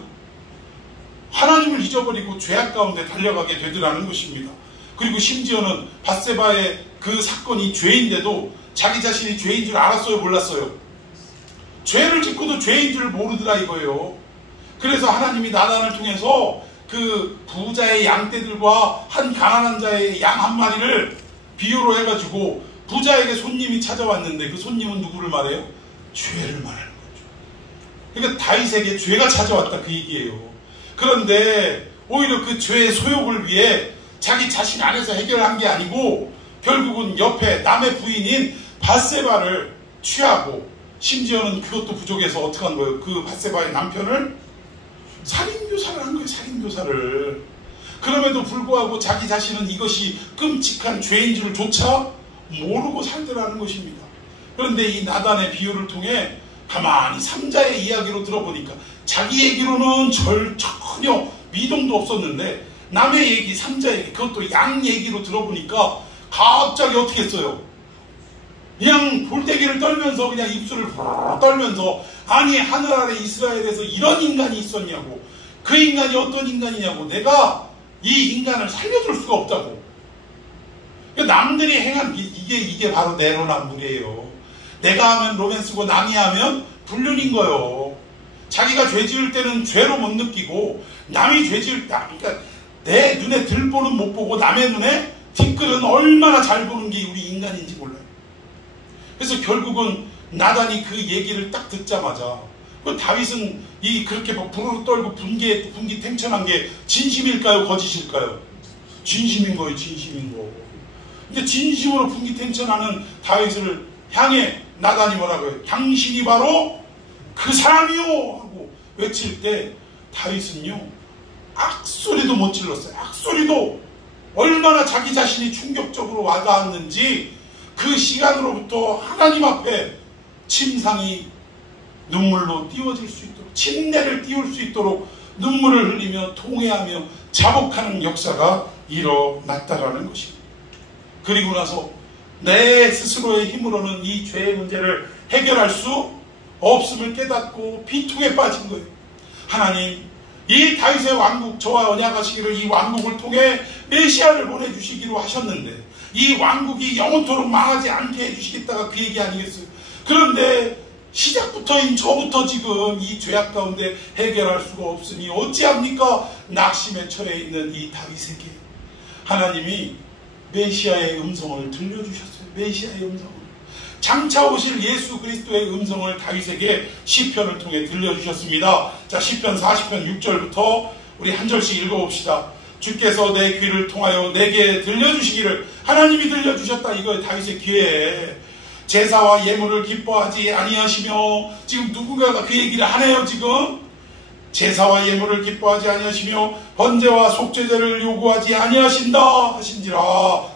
하나님을 잊어버리고 죄악 가운데 달려가게 되더라는 것입니다. 그리고 심지어는 밧세바의 그 사건이 죄인데도 자기 자신이 죄인 줄 알았어요, 몰랐어요? 죄를 짓고도 죄인 줄 모르더라 이거예요. 그래서 하나님이 나단을 통해서 그 부자의 양떼들과 한 가난한 자의 양 한 마리를 비유로 해가지고 부자에게 손님이 찾아왔는데 그 손님은 누구를 말해요? 죄를 말하는 거죠. 그러니까 다윗에게 죄가 찾아왔다 그 얘기예요. 그런데 오히려 그 죄의 소욕을 위해 자기 자신 안에서 해결한 게 아니고 결국은 옆에 남의 부인인 밧세바를 취하고, 심지어는 그것도 부족해서 어떻게 한 거예요? 그 밧세바의 남편을 살인교사를 한 거예요. 살인교사를. 그럼에도 불구하고 자기 자신은 이것이 끔찍한 죄인 줄을 조차 모르고 살더라는 것입니다. 그런데 이 나단의 비유를 통해 가만히 삼자의 이야기로 들어보니까 자기 얘기로는 전혀 미동도 없었는데 남의 얘기, 삼자 얘기, 그것도 양 얘기로 들어보니까 갑자기 어떻게 했어요? 그냥 볼때기를 떨면서 그냥 입술을 떨면서, 아니 하늘 아래 이스라엘에서 이런 인간이 있었냐고, 그 인간이 어떤 인간이냐고, 내가 이 인간을 살려줄 수가 없다고. 남들이 행한 이게 바로 내로남불이에요. 내가 하면 로맨스고 남이 하면 불륜인 거예요. 자기가 죄 지을 때는 죄로 못 느끼고 남이 죄 지을 때, 그러니까 내 눈에 들보는 못 보고 남의 눈에 티끌은 얼마나 잘 보는 게 우리 인간인지 몰라요. 그래서 결국은 나단이 그 얘기를 딱 듣자마자, 그 다윗은 그렇게 막 부르르 떨고 분기탱천한 게 진심일까요? 거짓일까요? 진심인 거예요. 진심인 거. 근데 진심으로 분기탱천하는 다윗을 향해 나단이 뭐라고 해요? 당신이 바로 그 사람이요! 하고 외칠 때 다윗은요, 악소리도 못 질렀어요. 악소리도. 얼마나 자기 자신이 충격적으로 와닿았는지 그 시간으로부터 하나님 앞에 침상이 눈물로 띄워질 수 있도록, 침례를 띄울 수 있도록 눈물을 흘리며 통회하며 자복하는 역사가 일어났다라는 것입니다. 그리고 나서 내 스스로의 힘으로는 이 죄의 문제를 해결할 수 없음을 깨닫고 비통에 빠진 거예요. 하나님, 이 다윗의 왕국, 저와 언약하시기를 이 왕국을 통해 메시아를 보내주시기로 하셨는데 이 왕국이 영원토록 망하지 않게 해주시겠다가 그 얘기 아니겠어요? 그런데 시작부터인 저부터 지금 이 죄악 가운데 해결할 수가 없으니 어찌합니까? 낙심의 철에 있는 이 다윗에게 하나님이 메시아의 음성을 들려주셨어요. 메시아의 음성을. 장차 오실 예수 그리스도의 음성을 다윗에게 시편을 통해 들려주셨습니다. 자, 시편 40편 6절부터 우리 한 절씩 읽어봅시다. 주께서 내 귀를 통하여 내게 들려주시기를, 하나님이 들려주셨다 이거예요. 다윗의 귀에. 제사와 예물을 기뻐하지 아니하시며, 지금 누군가가 그 얘기를 하네요. 지금 제사와 예물을 기뻐하지 아니하시며 번제와 속죄제를 요구하지 아니하신다 하신지라.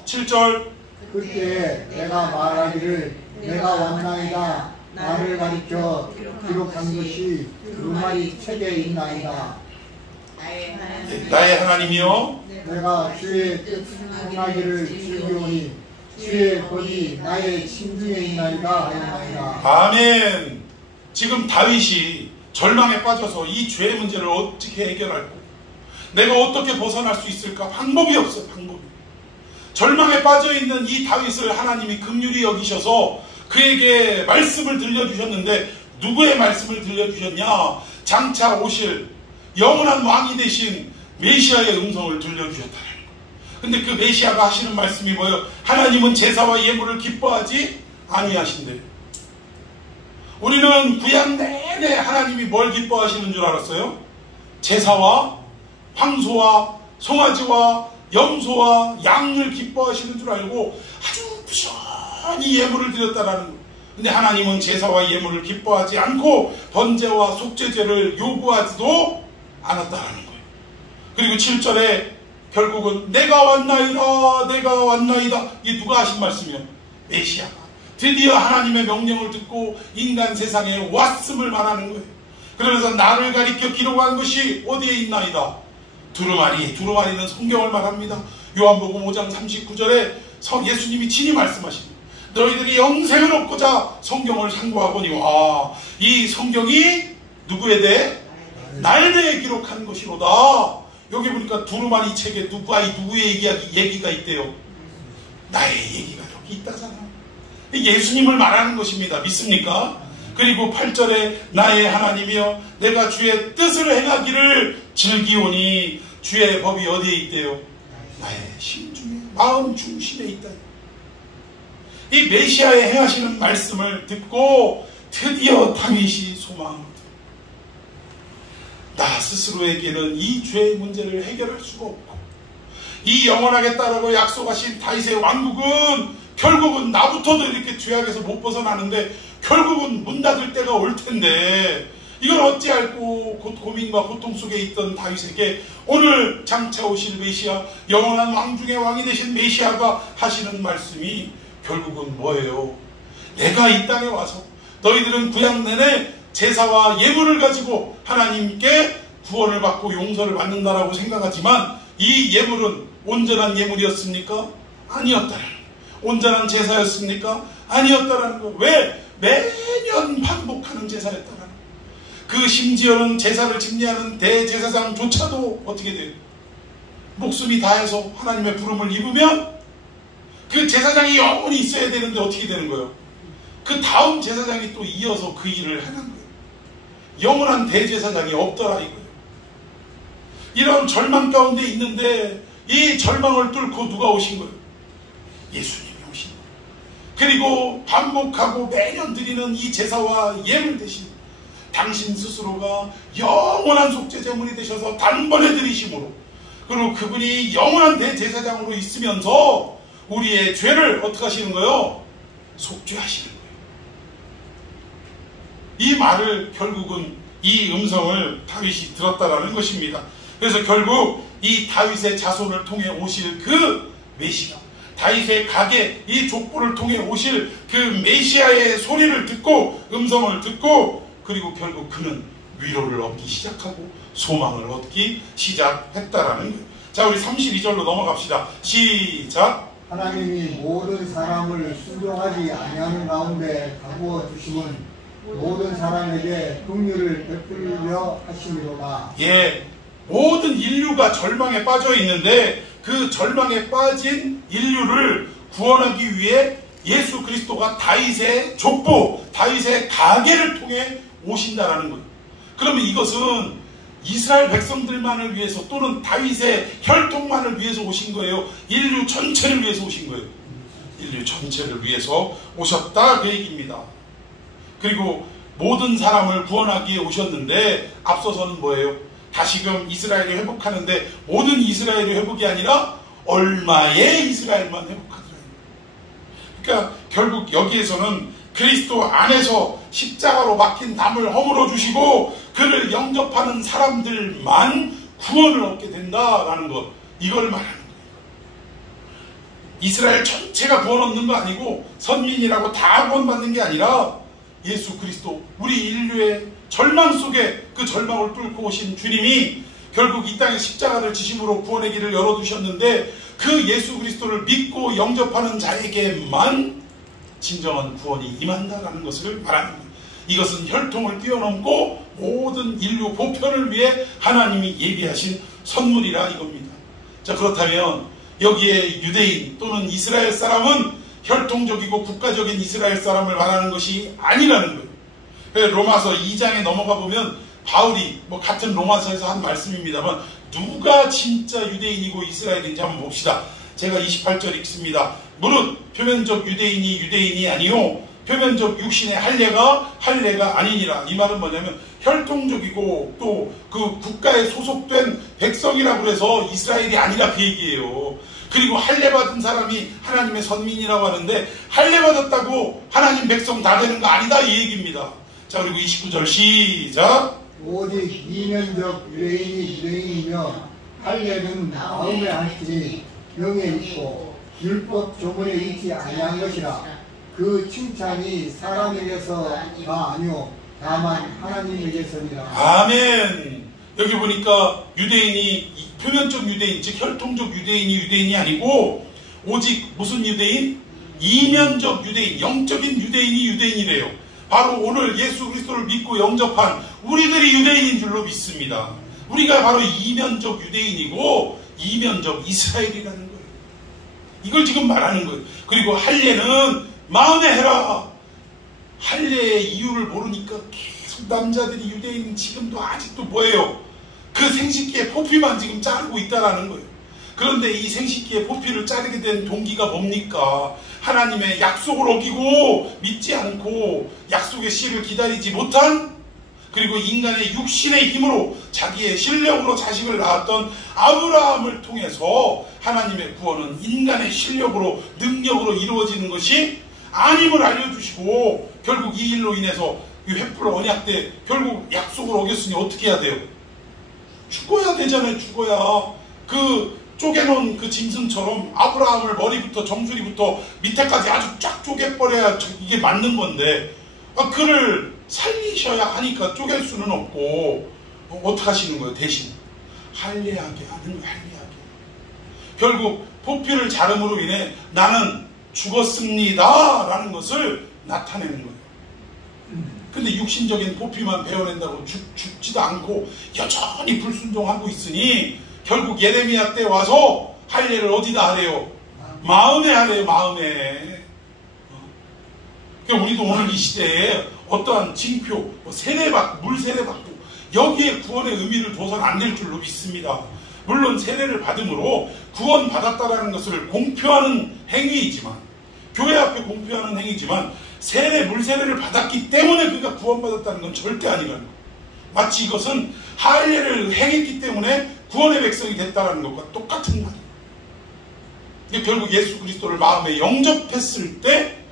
7절. 그때 내가 말하기를 내가 왔나이다. 나를 가리켜 기록한 것이 그 말이 책에 있나이다. 나의 하나님이여, 내가 주의 뜻 행하기를 즐기오니 주의 법이 나의 심중에 있나이다 하였나이다. 아멘. 지금 다윗이 절망에 빠져서 이 죄의 문제를 어떻게 해결할까? 내가 어떻게 벗어날 수 있을까? 방법이 없어요. 방법이. 절망에 빠져있는 이 다윗을 하나님이 긍휼히 여기셔서 그에게 말씀을 들려주셨는데, 누구의 말씀을 들려주셨냐? 장차 오실 영원한 왕이 되신 메시아의 음성을 들려주셨다는 거예요. 근데 그 메시아가 하시는 말씀이 뭐예요? 하나님은 제사와 예물을 기뻐하지 아니하신대. 우리는 구약 내내 하나님이 뭘 기뻐하시는 줄 알았어요? 제사와 황소와 송아지와 염소와 양을 기뻐하시는 줄 알고 아주 부지런히 예물을 드렸다라는 거예요. 근데 하나님은 제사와 예물을 기뻐하지 않고 번제와 속죄제를 요구하지도 않았다라는 거예요. 그리고 7절에 결국은 내가 왔나이다 내가 왔나이다. 이게 누가 하신 말씀이요? 메시아가 드디어 하나님의 명령을 듣고 인간 세상에 왔음을 말하는 거예요. 그러면서 나를 가리켜 기록한 것이 어디에 있나이다? 두루마리는 성경을 말합니다. 요한복음 5장 39절에 예수님이 친히 말씀하십니다. 너희들이 영생을 얻고자 성경을 상고하거니 이 성경이 누구에 대해? 나에 대해 기록한 것이로다. 여기 보니까 두루마리 책에 누구의 얘기가 있대요? 나의 얘기가 여기 있다잖아. 예수님을 말하는 것입니다. 믿습니까? 그리고 8절에 나의 하나님이여 내가 주의 뜻을 행하기를 즐기오니 주의 법이 어디에 있대요? 나의 심중에 마음 중심에 있다. 이 메시아의 행하시는 말씀을 듣고 드디어 다윗이 소망을 얻어. 나 스스로에게는 이 죄의 문제를 해결할 수가 없고 이 영원하겠다라고 약속하신 다윗의 왕국은 결국은 나부터도 이렇게 죄악에서 못 벗어나는데 결국은 문 닫을 때가 올 텐데 이걸 어찌할꼬 고민과 고통 속에 있던 다윗에게 오늘 장차 오실 메시아 영원한 왕 중의 왕이 되신 메시아가 하시는 말씀이 결국은 뭐예요? 내가 이 땅에 와서 너희들은 구약 내내 제사와 예물을 가지고 하나님께 구원을 받고 용서를 받는다라고 생각하지만 이 예물은 온전한 예물이었습니까? 아니었다라는 거예요. 온전한 제사였습니까? 아니었다라는 거예요. 왜? 매년 반복하는 제사였다라는 거예요. 그 심지어는 제사를 집례하는 대제사장조차도 어떻게 돼요? 목숨이 다해서 하나님의 부름을 입으면 그 제사장이 영원히 있어야 되는데 어떻게 되는 거예요? 그 다음 제사장이 또 이어서 그 일을 하는 거예요. 영원한 대제사장이 없더라 이거예요. 이런 절망 가운데 있는데 이 절망을 뚫고 누가 오신 거예요? 예수님이 오신 거예요. 그리고 반복하고 매년 드리는 이 제사와 예물 대신 당신 스스로가 영원한 속죄제물이 되셔서 단번에 드리심으로 그리고 그분이 영원한 대제사장으로 있으면서 우리의 죄를 어떻게 하시는 거예요? 속죄하시는 거예요. 이 말을 결국은 이 음성을 다윗이 들었다라는 것입니다. 그래서 결국 이 다윗의 자손을 통해 오실 그 메시아 다윗의 가게 이 족보를 통해 오실 그 메시아의 소리를 듣고 음성을 듣고 그리고 결국 그는 위로를 얻기 시작하고 소망을 얻기 시작했다라는 거예요. 자 우리 32절로 넘어갑시다. 시작. 하나님이 모든 사람을 순종하지 아니하는 가운데 가부어 주심은 모든 사람에게 긍휼을 베풀려 하심이로다. 예, 모든 인류가 절망에 빠져 있는데 그 절망에 빠진 인류를 구원하기 위해 예수 그리스도가 다윗의 족보, 다윗의 가계를 통해 오신다라는 거예요. 그러면 이것은 이스라엘 백성들만을 위해서 또는 다윗의 혈통만을 위해서 오신 거예요? 인류 전체를 위해서 오신 거예요? 인류 전체를 위해서 오셨다 그 얘기입니다. 그리고 모든 사람을 구원하기 위해 오셨는데 앞서서는 뭐예요? 다시금 이스라엘을 회복하는데 모든 이스라엘이 회복이 아니라 얼마의 이스라엘만 회복하더라. 그러니까 결국 여기에서는 그리스도 안에서 십자가로 막힌 담을 허물어 주시고 그를 영접하는 사람들만 구원을 얻게 된다라는 것, 이걸 말하는 거예요. 이스라엘 전체가 구원 얻는 거 아니고 선민이라고 다 구원받는 게 아니라 예수 그리스도, 우리 인류의 절망 속에 그 절망을 뚫고 오신 주님이 결국 이 땅에 십자가를 지심으로 구원의 길을 열어두셨는데 그 예수 그리스도를 믿고 영접하는 자에게만 진정한 구원이 임한다라는 것을 말하는 거예요. 이것은 혈통을 뛰어넘고 모든 인류 보편을 위해 하나님이 예비하신 선물이라 이겁니다. 자, 그렇다면 여기에 유대인 또는 이스라엘 사람은 혈통적이고 국가적인 이스라엘 사람을 말하는 것이 아니라는 거예요. 로마서 2장에 넘어가 보면 바울이 같은 로마서에서 한 말씀입니다만 누가 진짜 유대인이고 이스라엘인지 한번 봅시다. 제가 28절 읽습니다. 무릇 표면적 유대인이 아니요 표면적 육신의 할례가 아니니라. 이 말은 뭐냐면 혈통적이고 또 그 국가에 소속된 백성이라고 해서 이스라엘이 아니라 그 얘기예요. 그리고 할례 받은 사람이 하나님의 선민이라고 하는데 할례 받았다고 하나님 백성 다 되는 거 아니다 이 얘기입니다. 자, 그리고 29절 시작. 오직 이면적 유대인이 유대인이며 할례는 마음에 앉지 영에 있고 율법 조문에 있지 아니한 것이라. 그 칭찬이 사람에게서가 아니오 다만 하나님에게서니라. 아멘. 여기 보니까 유대인이 표면적 유대인, 즉 혈통적 유대인이 아니고 오직 무슨 유대인? 이면적 유대인, 영적인 유대인이 유대인이래요. 바로 오늘 예수 그리스도를 믿고 영접한 우리들이 유대인인 줄로 믿습니다. 우리가 바로 이면적 유대인이고 이면적 이스라엘이라는 거예요. 이걸 지금 말하는 거예요. 그리고 할례는 마음에 해라. 할례의 이유를 모르니까 계속 남자들이 유대인 지금도 아직도 뭐예요? 그 생식기의 포피만 지금 자르고 있다라는 거예요. 그런데 이 생식기의 포피를 자르게 된 동기가 뭡니까? 하나님의 약속을 어기고 믿지 않고 약속의 씨를 기다리지 못한, 그리고 인간의 육신의 힘으로 자기의 실력으로 자식을 낳았던 아브라함을 통해서 하나님의 구원은 인간의 실력으로 능력으로 이루어지는 것이 아님을 알려주시고, 결국 이 일로 인해서 이 횃불 언약 때 결국 약속을 어겼으니 어떻게 해야 돼요? 죽어야 되잖아요. 죽어야. 그 쪼개놓은 그 짐승처럼 아브라함을 머리부터 정수리부터 밑에까지 아주 쫙 쪼개버려야 이게 맞는 건데, 그를 살리셔야 하니까 쪼갤 수는 없고 어떻게 하시는 거예요? 대신 할례하게 하는 거예요. 할례하게. 결국 포피를 자름으로 인해 나는 죽었습니다 라는 것을 나타내는 거예요. 근데 육신적인 포피만 베어낸다고 죽지도 않고 여전히 불순종하고 있으니 결국 예레미야 때 와서 할례를 어디다 하래요? 마음에 하래요. 마음에. 그러니까 우리도 오늘 이 시대에 어떠한 징표, 세례받고 물 세례받고 여기에 구원의 의미를 둬서는 안 될 줄로 믿습니다. 물론 세례를 받음으로 구원받았다라는 것을 공표하는 행위이지만, 교회 앞에 공표하는 행위지만, 물 세례를 받았기 때문에 그가 구원받았다는 건 절대 아니라는 거예요. 마치 이것은 할례를 행했기 때문에 구원의 백성이 됐다는 것과 똑같은 말이에요. 결국 예수 그리스도를 마음에 영접했을 때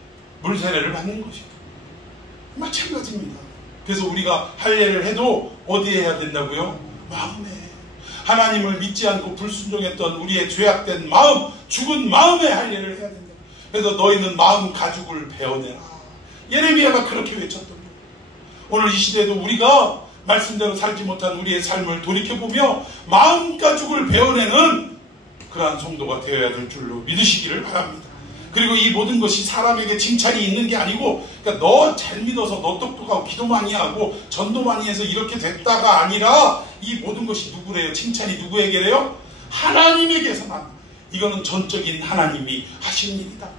물 세례를 받는 것이에요. 마찬가지입니다. 그래서 우리가 할례를 해도 어디에 해야 된다고요? 마음에. 하나님을 믿지 않고 불순종했던 우리의 죄악된 마음, 죽은 마음에 할례를 해야 된다. 그래서 너희는 마음 가죽을 베어내라. 예레미야가 그렇게 외쳤던 거예요. 오늘 이 시대에도 우리가 말씀대로 살지 못한 우리의 삶을 돌이켜보며 마음 가죽을 베어내는 그러한 성도가 되어야 될 줄로 믿으시기를 바랍니다. 그리고 이 모든 것이 사람에게 칭찬이 있는 게 아니고, 그러니까 너 잘 믿어서 너 똑똑하고 기도 많이 하고 전도 많이 해서 이렇게 됐다가 아니라, 이 모든 것이 누구래요? 칭찬이 누구에게래요? 하나님에게서만. 이거는 전적인 하나님이 하신 일이다.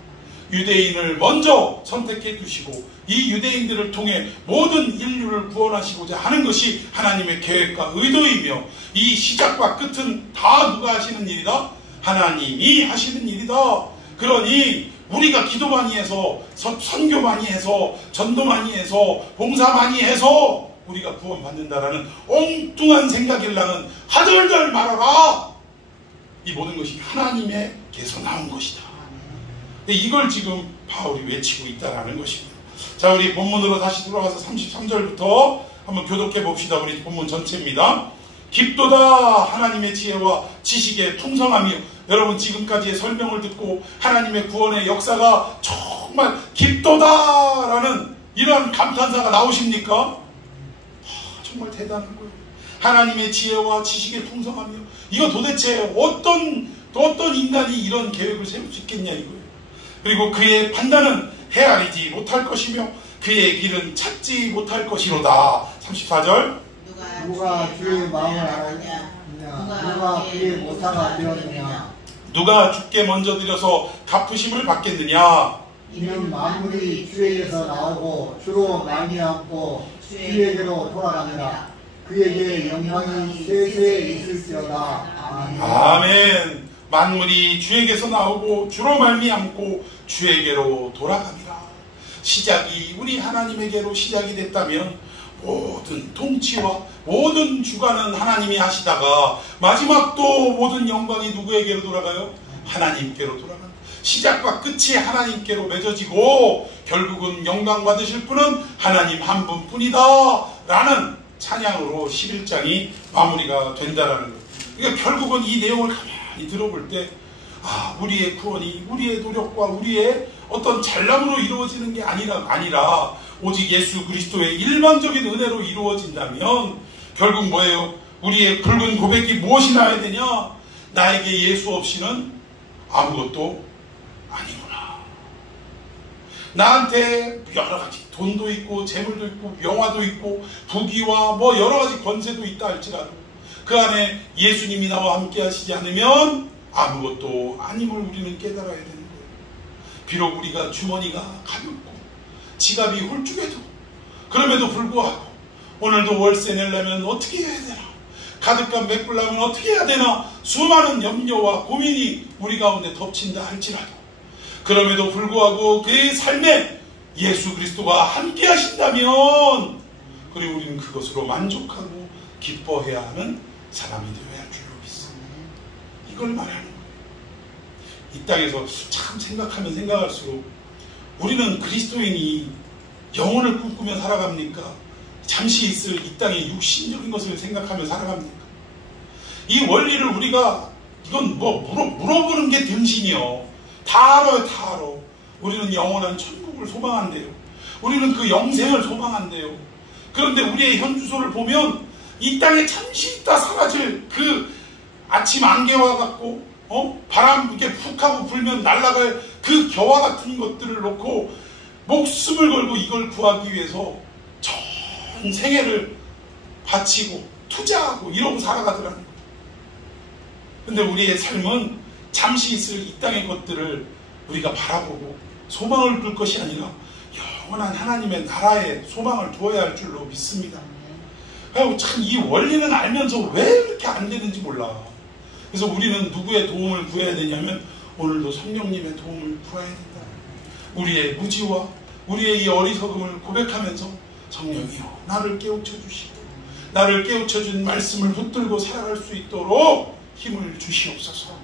유대인을 먼저 선택해 두시고 이 유대인들을 통해 모든 인류를 구원하시고자 하는 것이 하나님의 계획과 의도이며, 이 시작과 끝은 다 누가 하시는 일이다? 하나님이 하시는 일이다. 그러니 우리가 기도 많이 해서 선교 많이 해서 전도 많이 해서 봉사 많이 해서 우리가 구원받는다라는 엉뚱한 생각일랑은 하들들 말아라. 이 모든 것이 하나님에게서 나온 것이다. 이걸 지금 바울이 외치고 있다라는 것입니다. 자, 우리 본문으로 다시 돌아가서 33절부터 한번 교독해 봅시다. 우리 본문 전체입니다. 깊도다 하나님의 지혜와 지식에 풍성하며. 여러분, 지금까지의 설명을 듣고 하나님의 구원의 역사가 정말 깊도다라는 이러한 감탄사가 나오십니까? 정말 대단한 거예요. 하나님의 지혜와 지식에 풍성하며. 이거 도대체 어떤 인간이 이런 계획을 세울 수 있겠냐 이거예요. 그리고 그의 판단은 헤아리지 못할 것이며 그의 길은 찾지 못할 것이로다. 34절. 누가 주의 마음을 알았느냐? 누가 그의 모사가 되었느냐? 누가 주께 먼저 드려서 갚으심을 받겠느냐? 이는 만물이 주에게서 나오고 주로 말미암고 주에게로 돌아갑니다. 그에게 영광이 세세에 있을지어다. 아멘. 아멘. 만물이 주에게서 나오고 주로 말미암고 주에게로 돌아갑니다. 시작이 우리 하나님에게로 시작이 됐다면 모든 통치와 모든 주관은 하나님이 하시다가 마지막 또 모든 영광이 누구에게로 돌아가요? 하나님께로 돌아간다. 시작과 끝이 하나님께로 맺어지고 결국은 영광 받으실 분은 하나님 한 분뿐이다 라는 찬양으로 11장이 마무리가 된다라는 거예요. 그러니까 결국은 이 내용을 가만히 들어볼 때 우리의 구원이 우리의 노력과 우리의 어떤 잘남으로 이루어지는 게 아니라 오직 예수 그리스도의 일방적인 은혜로 이루어진다면 결국 뭐예요? 우리의 붉은 고백이 무엇이 나야 되냐? 나에게 예수 없이는 아무것도 아니구나. 나한테 여러 가지 돈도 있고 재물도 있고 명화도 있고 부귀와 뭐 여러 가지 권세도 있다 할지라도 그 안에 예수님이 나와 함께 하시지 않으면 아무것도 아님을 우리는 깨달아야 되는 거예요. 비록 우리가 주머니가 가볍고 지갑이 홀쭉해도 그럼에도 불구하고 오늘도 월세 내려면 어떻게 해야 되나, 가득값 메꾸려면 어떻게 해야 되나, 수많은 염려와 고민이 우리 가운데 덮친다 할지라도 그럼에도 불구하고 그의 삶에 예수 그리스도가 함께 하신다면 그리고 우리는 그것으로 만족하고 기뻐해야 하는 사람이 되어야 할 줄로 믿습니다. 이걸 말하는 거예요. 이 땅에서 참 생각하면 생각할수록 우리는 그리스도인이 영혼을 꿈꾸며 살아갑니까? 잠시 있을 이 땅의 육신적인 것을 생각하며 살아갑니까? 이 원리를 우리가 이건 뭐 물어보는 게 등신이요. 다 알아요, 다 알아. 우리는 영원한 천국을 소망한대요. 우리는 그 영생을 소망한대요. 그런데 우리의 현주소를 보면 이 땅에 잠시 있다 사라질 그 아침 안개와 같고 바람 이렇게 푹 하고 불면 날아갈 그 겨와 같은 것들을 놓고 목숨을 걸고 이걸 구하기 위해서 전 생애를 바치고 투자하고 이러고 살아가더라는 거예요. 근데 우리의 삶은 잠시 있을 이 땅의 것들을 우리가 바라보고 소망을 둘 것이 아니라 영원한 하나님의 나라에 소망을 두어야 할 줄로 믿습니다. 참 이 원리는 알면서 왜 이렇게 안 되는지 몰라. 그래서 우리는 누구의 도움을 구해야 되냐면 오늘도 성령님의 도움을 구해야 된다. 우리의 무지와 우리의 이 어리석음을 고백하면서 성령이여 나를 깨우쳐 주시고 나를 깨우쳐 준 말씀을 붙들고 살아갈 수 있도록 힘을 주시옵소서.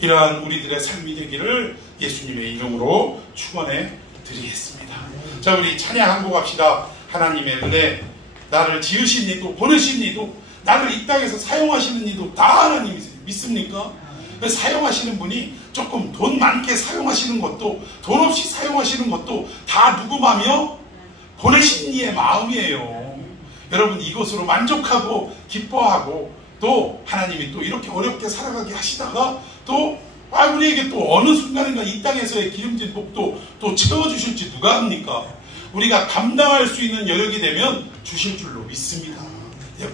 이러한 우리들의 삶이 되기를 예수님의 이름으로 축원해 드리겠습니다. 자, 우리 찬양 한 곡 합시다. 하나님의 은혜, 나를 지으신 이도 보내신 이도 나를 이 땅에서 사용하시는 이도 다 하나님이세요. 믿습니까? 사용하시는 분이 조금 돈 많게 사용하시는 것도 돈 없이 사용하시는 것도 다 누구 마음이요? 보내신 이의 마음이에요. 여러분 이것으로 만족하고 기뻐하고 또 하나님이 또 이렇게 어렵게 살아가게 하시다가 또 우리에게 또 어느 순간인가 이 땅에서의 기름진 복도 또 채워주실지 누가 합니까? 우리가 감당할 수 있는 여력이 되면 주실 줄로 믿습니다.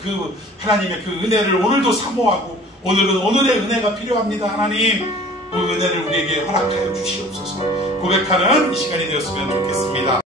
그 하나님의 그 은혜를 오늘도 사모하고 오늘은 오늘의 은혜가 필요합니다. 하나님 그 은혜를 우리에게 허락하여 주시옵소서. 고백하는 이 시간이 되었으면 좋겠습니다.